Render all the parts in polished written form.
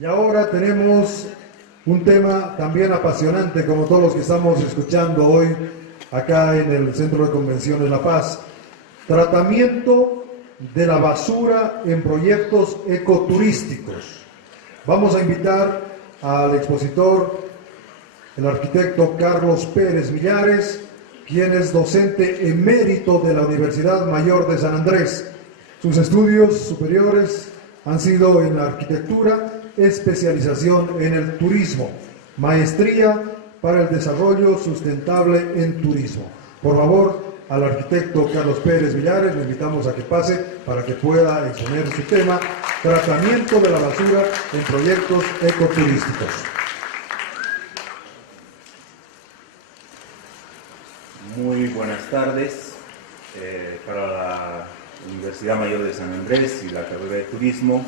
Y ahora tenemos un tema también apasionante, como todos los que estamos escuchando hoy acá en el Centro de Convenciones La Paz. Tratamiento de la basura en proyectos ecoturísticos. Vamos a invitar al expositor, el arquitecto Carlos Pérez Millares, quien es docente emérito de la Universidad Mayor de San Andrés. Sus estudios superiores han sido en la arquitectura, especialización en el turismo, maestría para el desarrollo sustentable en turismo. Por favor, al arquitecto Carlos Pérez Millares le invitamos a que pase para que pueda exponer su tema, tratamiento de la basura en proyectos ecoturísticos. Muy buenas tardes. Para la Universidad Mayor de San Andrés y la carrera de turismo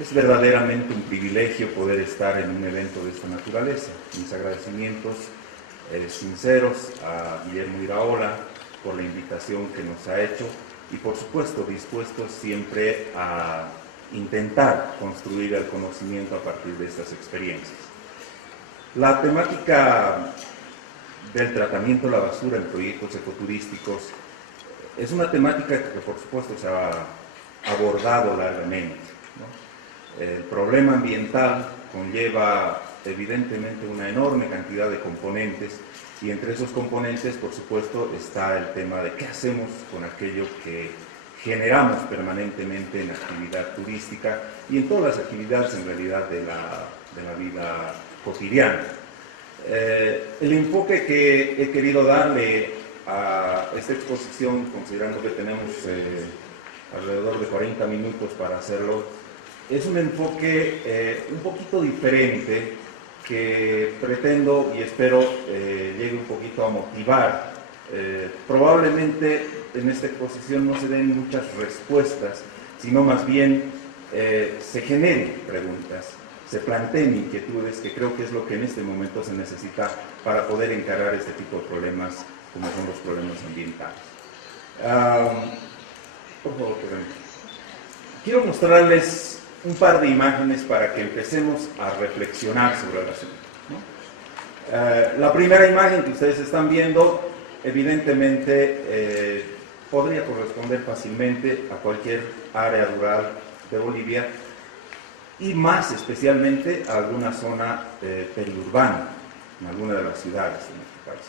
es verdaderamente un privilegio poder estar en un evento de esta naturaleza. Mis agradecimientos sinceros a Guillermo Iraola por la invitación que nos ha hecho y por supuesto dispuestos siempre a intentar construir el conocimiento a partir de estas experiencias. La temática del tratamiento de la basura en proyectos ecoturísticos es una temática que por supuesto se ha abordado largamente, ¿no? El problema ambiental conlleva evidentemente una enorme cantidad de componentes y entre esos componentes por supuesto está el tema de qué hacemos con aquello que generamos permanentemente en la actividad turística y en todas las actividades en realidad de la vida cotidiana. El enfoque que he querido darle a esta exposición, considerando que tenemos alrededor de 40 minutos para hacerlo, es un enfoque un poquito diferente que pretendo y espero llegue un poquito a motivar. Probablemente en esta exposición no se den muchas respuestas, sino más bien se generen preguntas, se planteen inquietudes, que creo que es lo que en este momento se necesita para poder encarar este tipo de problemas, como son los problemas ambientales. Por favor, quiero mostrarles un par de imágenes para que empecemos a reflexionar sobre el asunto, ¿no? La primera imagen que ustedes están viendo, evidentemente, podría corresponder fácilmente a cualquier área rural de Bolivia, y más especialmente a alguna zona periurbana, en alguna de las ciudades en nuestro país.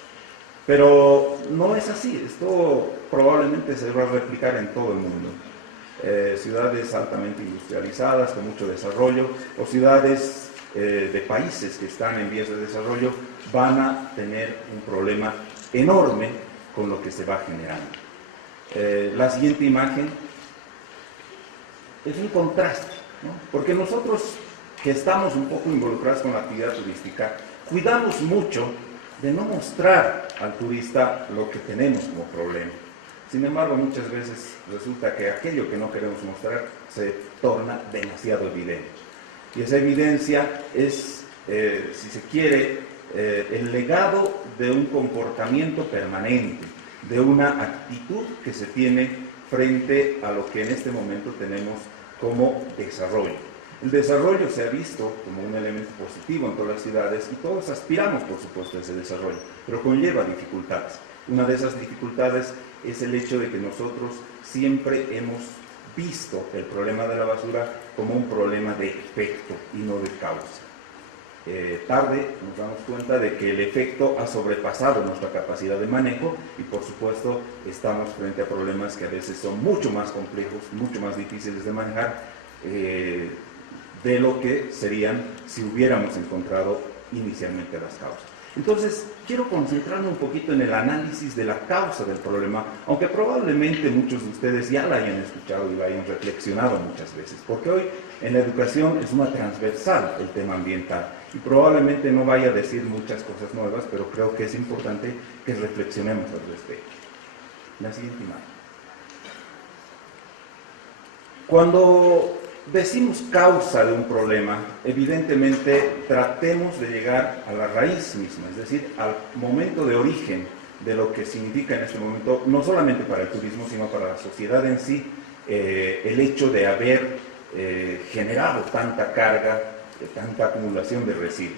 Pero no es así, esto probablemente se va a replicar en todo el mundo. Ciudades altamente industrializadas, con mucho desarrollo, o ciudades de países que están en vías de desarrollo, van a tener un problema enorme con lo que se va generando. La siguiente imagen es un contraste, ¿no? Porque nosotros que estamos un poco involucrados con la actividad turística, cuidamos mucho de no mostrar al turista lo que tenemos como problema. Sin embargo, muchas veces resulta que aquello que no queremos mostrar se torna demasiado evidente. Y esa evidencia es, si se quiere, el legado de un comportamiento permanente, de una actitud que se tiene frente a lo que en este momento tenemos como desarrollo. El desarrollo se ha visto como un elemento positivo en todas las ciudades y todos aspiramos, por supuesto, a ese desarrollo, pero conlleva dificultades. Una de esas dificultades es el hecho de que nosotros siempre hemos visto el problema de la basura como un problema de efecto y no de causa. Tarde nos damos cuenta de que el efecto ha sobrepasado nuestra capacidad de manejo y por supuesto estamos frente a problemas que a veces son mucho más complejos, mucho más difíciles de manejar de lo que serían si hubiéramos encontrado inicialmente las causas. Entonces, quiero concentrarme un poquito en el análisis de la causa del problema, aunque probablemente muchos de ustedes ya la hayan escuchado y la hayan reflexionado muchas veces, porque hoy en la educación es una transversal el tema ambiental y probablemente no vaya a decir muchas cosas nuevas, pero creo que es importante que reflexionemos al respecto. La siguiente imagen. Cuando decimos causa de un problema, evidentemente tratemos de llegar a la raíz misma, es decir, al momento de origen de lo que significa en este momento, no solamente para el turismo, sino para la sociedad en sí, el hecho de haber generado tanta carga tanta acumulación de residuos.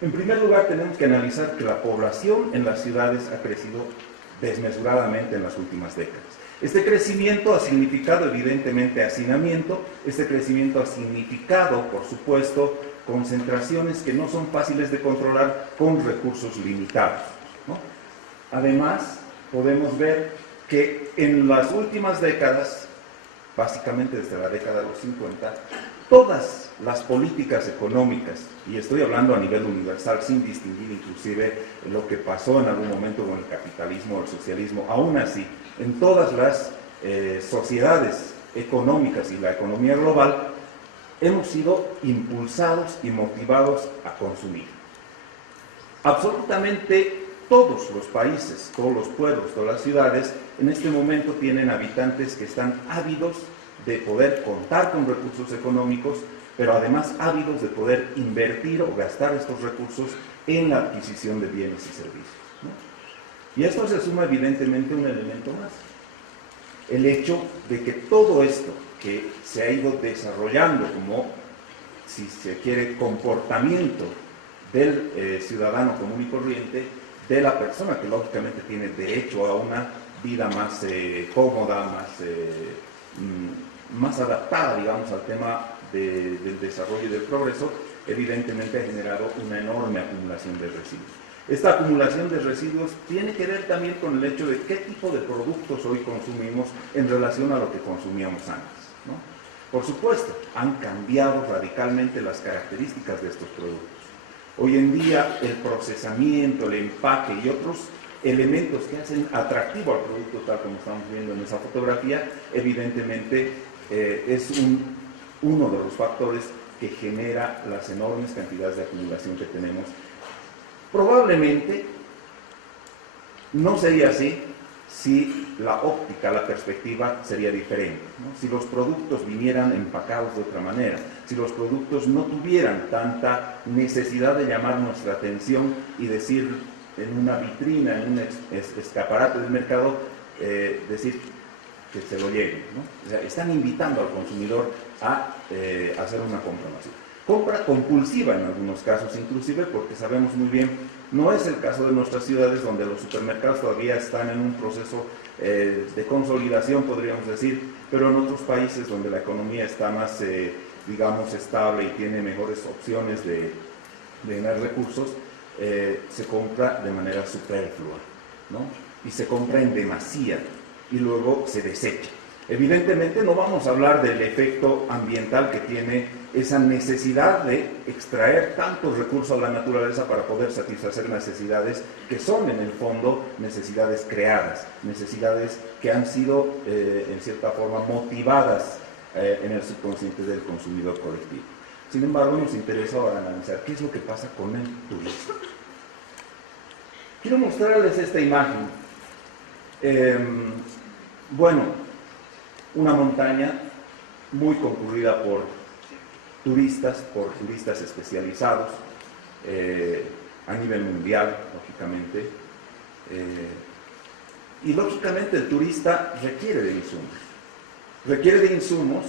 En primer lugar, tenemos que analizar que la población en las ciudades ha crecido desmesuradamente en las últimas décadas. Este crecimiento ha significado evidentemente hacinamiento, este crecimiento ha significado, por supuesto, concentraciones que no son fáciles de controlar con recursos limitados, ¿no? Además, podemos ver que en las últimas décadas, básicamente desde la década de los 50, todas las políticas económicas, y estoy hablando a nivel universal, sin distinguir inclusive lo que pasó en algún momento con el capitalismo o el socialismo, aún así, en todas las sociedades económicas y la economía global, hemos sido impulsados y motivados a consumir. Absolutamente todos los países, todos los pueblos, todas las ciudades, en este momento tienen habitantes que están ávidos de poder contar con recursos económicos, pero además ávidos de poder invertir o gastar estos recursos en la adquisición de bienes y servicios, ¿no? Y esto se suma evidentemente un elemento más, el hecho de que todo esto que se ha ido desarrollando como, si se quiere, comportamiento del ciudadano común y corriente, de la persona que lógicamente tiene derecho a una vida más cómoda, más adaptada, digamos, al tema del desarrollo y del progreso, evidentemente ha generado una enorme acumulación de residuos. Esta acumulación de residuos tiene que ver también con el hecho de qué tipo de productos hoy consumimos en relación a lo que consumíamos antes, ¿no? Por supuesto, han cambiado radicalmente las características de estos productos. Hoy en día el procesamiento, el empaque y otros elementos que hacen atractivo al producto, tal como estamos viendo en esa fotografía, evidentemente es uno de los factores que genera las enormes cantidades de acumulación que tenemos. Probablemente no sería así si la óptica, la perspectiva sería diferente, ¿no? Si los productos vinieran empacados de otra manera, si los productos no tuvieran tanta necesidad de llamar nuestra atención y decir en una vitrina, en un escaparate del mercado, decir que se lo lleven, ¿no? O sea, están invitando al consumidor a hacer una compra masiva. Compra compulsiva en algunos casos, inclusive, porque sabemos muy bien, no es el caso de nuestras ciudades, donde los supermercados todavía están en un proceso de consolidación, podríamos decir, pero en otros países donde la economía está más, digamos, estable y tiene mejores opciones de tener recursos, se compra de manera superflua, ¿no? Y se compra en demasía y luego se desecha. Evidentemente no vamos a hablar del efecto ambiental que tiene esa necesidad de extraer tantos recursos a la naturaleza para poder satisfacer necesidades que son en el fondo necesidades creadas, necesidades que han sido en cierta forma motivadas en el subconsciente del consumidor colectivo. Sin embargo, nos interesa ahora analizar qué es lo que pasa con el turismo. Quiero mostrarles esta imagen. Bueno, una montaña muy concurrida por turistas especializados a nivel mundial, lógicamente. Y lógicamente el turista requiere de insumos,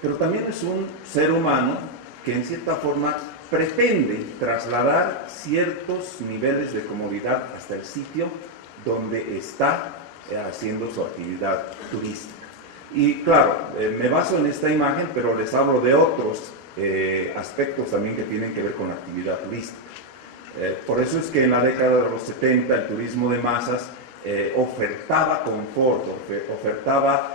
pero también es un ser humano que en cierta forma pretende trasladar ciertos niveles de comodidad hasta el sitio donde está haciendo su actividad turística. Y claro, me baso en esta imagen, pero les hablo de otros aspectos también que tienen que ver con la actividad turística. Por eso es que en la década de los 70 el turismo de masas ofertaba confort, ofertaba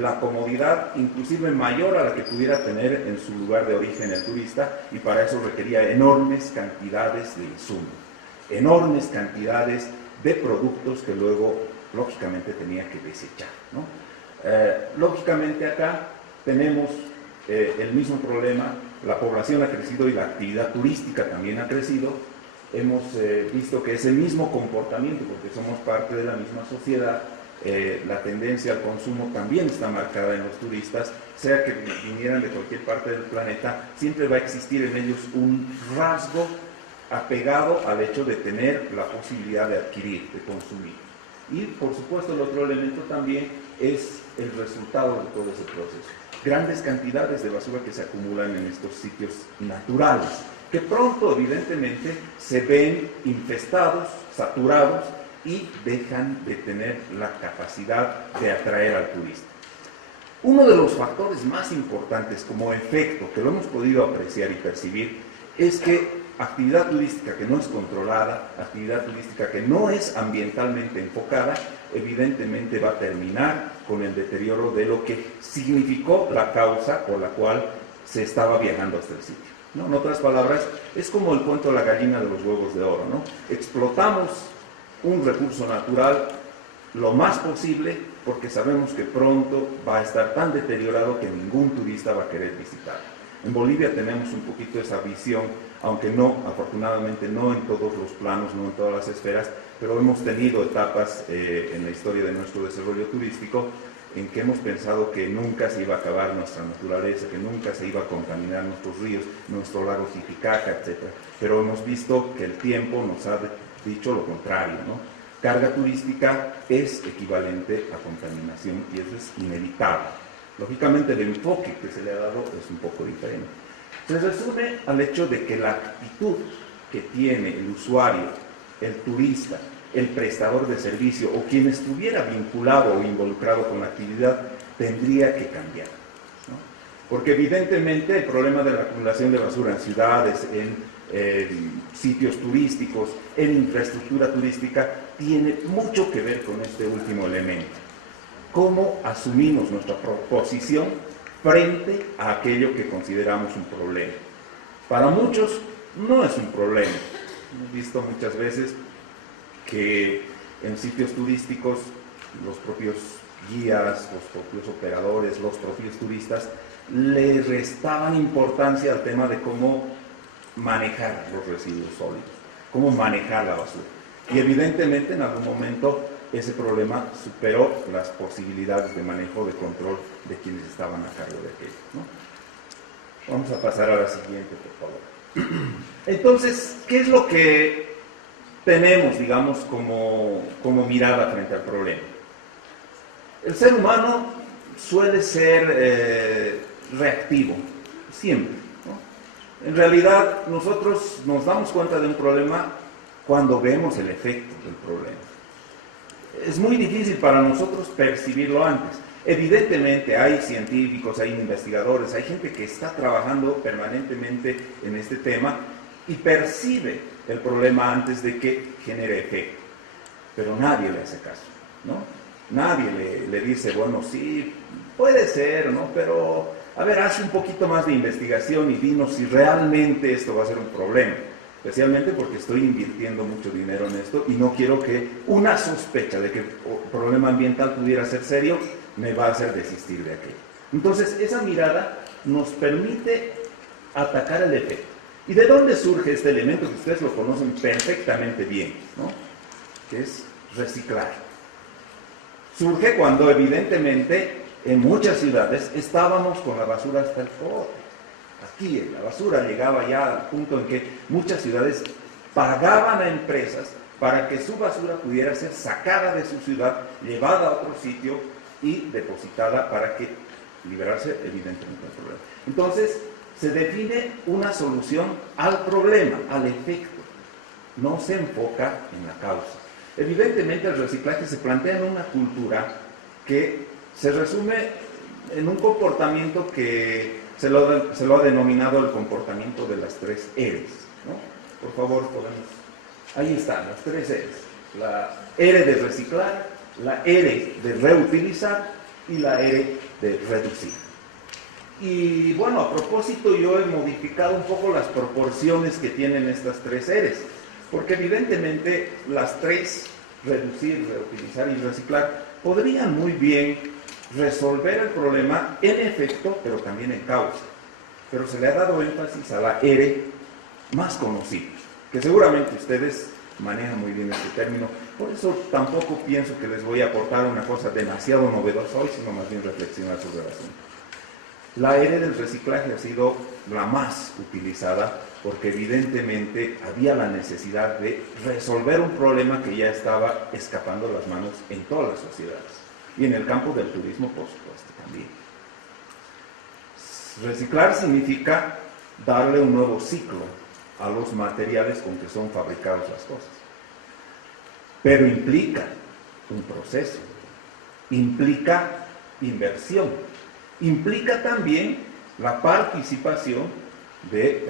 la comodidad inclusive mayor a la que pudiera tener en su lugar de origen el turista, y para eso requería enormes cantidades de insumos, enormes cantidades de productos que luego lógicamente tenía que desechar, ¿no? Lógicamente acá tenemos el mismo problema, la población ha crecido y la actividad turística también ha crecido. Hemos visto que ese mismo comportamiento, porque somos parte de la misma sociedad, la tendencia al consumo también está marcada en los turistas, sea que vinieran de cualquier parte del planeta, siempre va a existir en ellos un rasgo apegado al hecho de tener la posibilidad de adquirir, de consumir. Y por supuesto el otro elemento también es el resultado de todo ese proceso. grandes cantidades de basura que se acumulan en estos sitios naturales, que pronto evidentemente se ven infestados, saturados y dejan de tener la capacidad de atraer al turista. Uno de los factores más importantes como efecto que lo hemos podido apreciar y percibir es que actividad turística que no es controlada, actividad turística que no es ambientalmente enfocada, evidentemente va a terminar con el deterioro de lo que significó la causa por la cual se estaba viajando hasta el sitio, ¿no? En otras palabras, es como el cuento de la gallina de los huevos de oro, ¿no? Explotamos un recurso natural lo más posible porque sabemos que pronto va a estar tan deteriorado que ningún turista va a querer visitar. En Bolivia tenemos un poquito esa visión, aunque no, afortunadamente no en todos los planos, no en todas las esferas, pero hemos tenido etapas en la historia de nuestro desarrollo turístico en que hemos pensado que nunca se iba a acabar nuestra naturaleza, que nunca se iba a contaminar nuestros ríos, nuestro lago Titicaca, etc. Pero hemos visto que el tiempo nos ha dicho lo contrario, ¿no? Carga turística es equivalente a contaminación y eso es inevitable. Lógicamente el enfoque que se le ha dado es un poco diferente. Se resume al hecho de que la actitud que tiene el usuario, el turista, el prestador de servicio o quien estuviera vinculado o involucrado con la actividad tendría que cambiar, ¿no? Porque evidentemente el problema de la acumulación de basura en ciudades, en sitios turísticos, en infraestructura turística, tiene mucho que ver con este último elemento. ¿Cómo asumimos nuestra posición frente a aquello que consideramos un problema? Para muchos no es un problema. Hemos visto muchas veces que en sitios turísticos los propios guías, los propios operadores, los propios turistas le restaban importancia al tema de cómo manejar los residuos sólidos, cómo manejar la basura. Y evidentemente en algún momento ese problema superó las posibilidades de manejo, de control de quienes estaban a cargo de aquello, ¿no? Vamos a pasar a la siguiente, por favor. Entonces, ¿qué es lo que tenemos, digamos, como mirada frente al problema? El ser humano suele ser reactivo, siempre, ¿no? En realidad, nosotros nos damos cuenta de un problema cuando vemos el efecto del problema. Es muy difícil para nosotros percibirlo antes. Evidentemente hay científicos, hay investigadores, hay gente que está trabajando permanentemente en este tema y percibe el problema antes de que genere efecto. Pero nadie le hace caso, ¿no? Nadie le dice, bueno, sí, puede ser, ¿no? Pero, a ver, haz un poquito más de investigación y dinos si realmente esto va a ser un problema. Especialmente porque estoy invirtiendo mucho dinero en esto y no quiero que una sospecha de que el problema ambiental pudiera ser serio me va a hacer desistir de aquello. Entonces, esa mirada nos permite atacar el efecto. ¿Y de dónde surge este elemento que ustedes lo conocen perfectamente bien, ¿no? Que es reciclar. Surge cuando evidentemente en muchas ciudades estábamos con la basura hasta el codo. Aquí la basura llegaba ya al punto en que muchas ciudades pagaban a empresas para que su basura pudiera ser sacada de su ciudad, llevada a otro sitio y depositada para que liberarse evidentemente del problema. Entonces, se define una solución al problema, al efecto. No se enfoca en la causa. Evidentemente, el reciclaje se plantea en una cultura que se resume en un comportamiento que se lo ha denominado el comportamiento de las 3 R's, ¿no? Por favor, podemos... Ahí están, las 3 R's. La R de reciclar, la R de reutilizar y la R de reducir. Y bueno, a propósito, yo he modificado un poco las proporciones que tienen estas 3 R's, porque evidentemente las 3, reducir, reutilizar y reciclar, podrían muy bien resolver el problema en efecto, pero también en causa. Pero se le ha dado énfasis a la R más conocida, que seguramente ustedes manejan muy bien este término, por eso tampoco pienso que les voy a aportar una cosa demasiado novedosa hoy, sino más bien reflexionar sobre el asunto. La R del reciclaje ha sido la más utilizada porque evidentemente había la necesidad de resolver un problema que ya estaba escapando las manos en todas las sociedades. Y en el campo del turismo, por supuesto, también. Reciclar significa darle un nuevo ciclo a los materiales con que son fabricadas las cosas. Pero implica un proceso, implica inversión, implica también la participación de